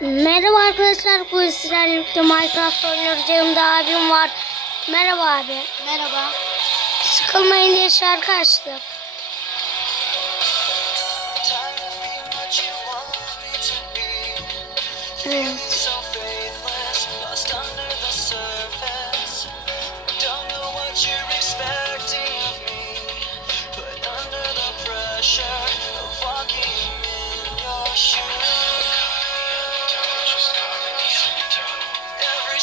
Merhaba arkadaşlar, bu sizlerle birlikte Minecraft oynuyoruz. Yanımda abim var. Merhaba abi. Merhaba. Sıkılmayın diye şarkı açtım. Hmm.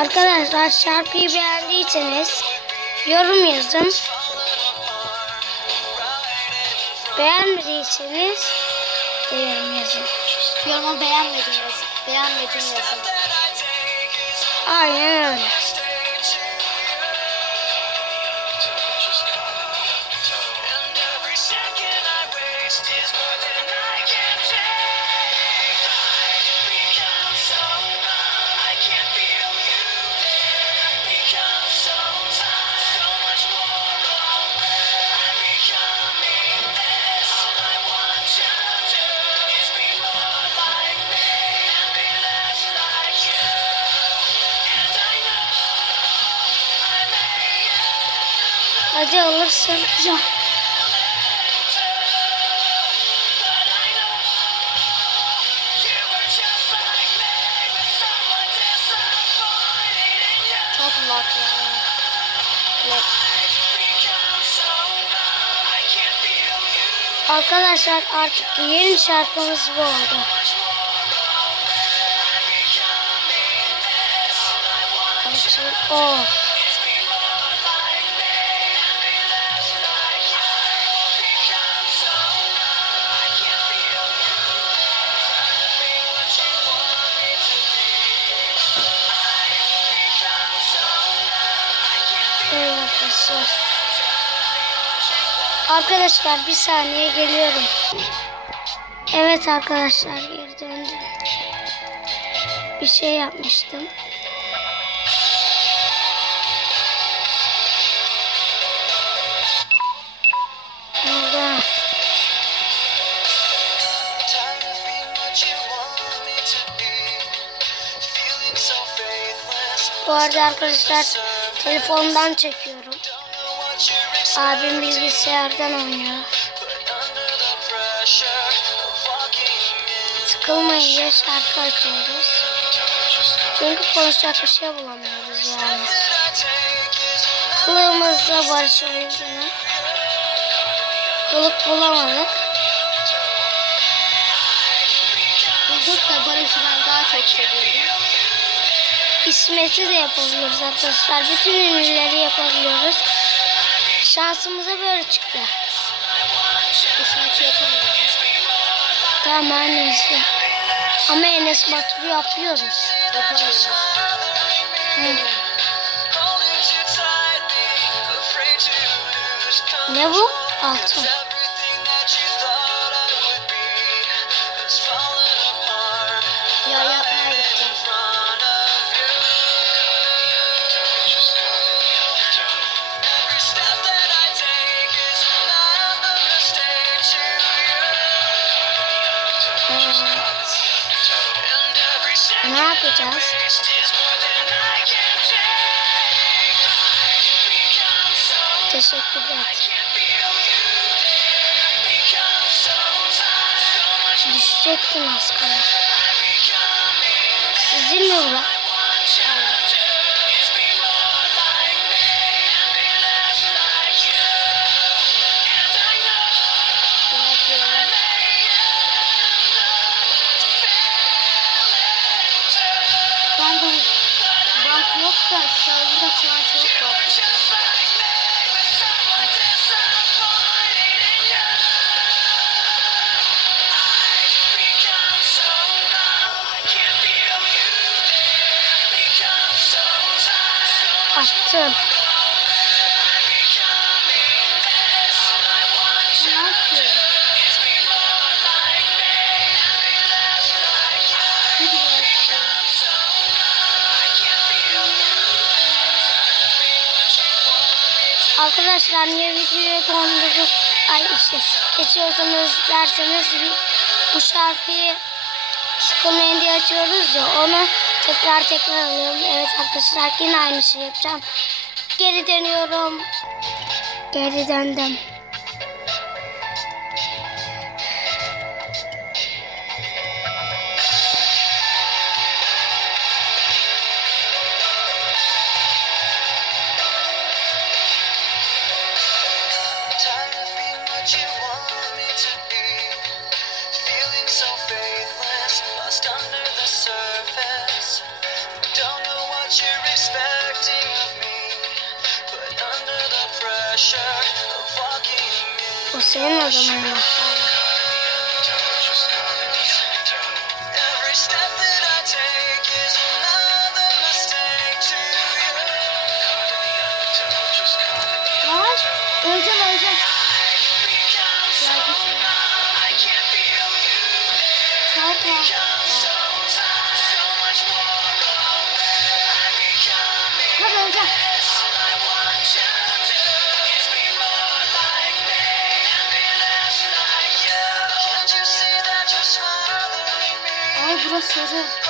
Arkadaşlar şarkıyı beğendiyseniz yorum yazın. Beğenmediyseniz de yorum yazın. Yorumu beğenmedim yazın. Beğenmedim yazın. Aynen öyle. Acı alırsın. Ya. Çok lag Arkadaşlar artık yeni şarkımız bu oldu. Oh. musunuz? Arkadaşlar bir saniye geliyorum. Evet arkadaşlar geri döndüm. Bir şey yapmıştım. Bu arada arkadaşlar telefondan çekiyorum. Abim bilgisayardan oynuyor. Sıkılmayın Sıkılmayınca şarkı açıyoruz. Çünkü konuşacak bir şey bulamıyoruz yani. Kılığımızla barışalım sana. Kılık bulamadık. Huzur da Barış'ı daha çok seviyorum. İsmet'i de yapabiliyoruz arkadaşlar. Bütün ünlüleri yapabiliyoruz. Şansımıza böyle çıktı. Enes maçı yapamıyoruz. Tamam neyse. Ama Enes maçı yapıyoruz. Yapamıyoruz. Ne bu? Altın. yapacağız. Teşekkürler. Düşecektim az kalır. Sizinle uğraş. Arkadaşlar burada şu Arkadaşlar niye videoya dondurup ay işte geçiyorsanız derseniz bu şarkıyı sıkılmayın açıyoruz ya onu tekrar tekrar alıyorum. Evet arkadaşlar yine aynı şey yapacağım. Geri dönüyorum. Geri döndüm. Bu senin adamın mı? Öleceğim öleceğim. Saat var. grossura.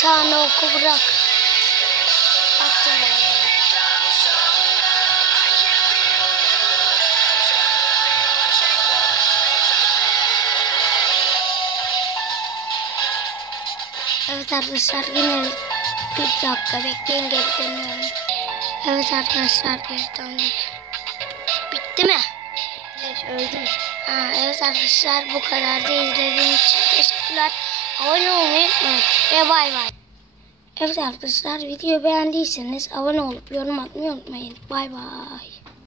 Çağını oku bırak. Attım ben. Evet arkadaşlar yine bir dakika bekleyin geri dönüyorum. Evet arkadaşlar geri döndük. Bitti mi? Evet öldüm. Ha, evet arkadaşlar bu kadar da izlediğiniz için teşekkürler. Abone olmayı unutmayın. Ve bay bay. Evet arkadaşlar videoyu beğendiyseniz abone olup yorum atmayı unutmayın. Bay bay.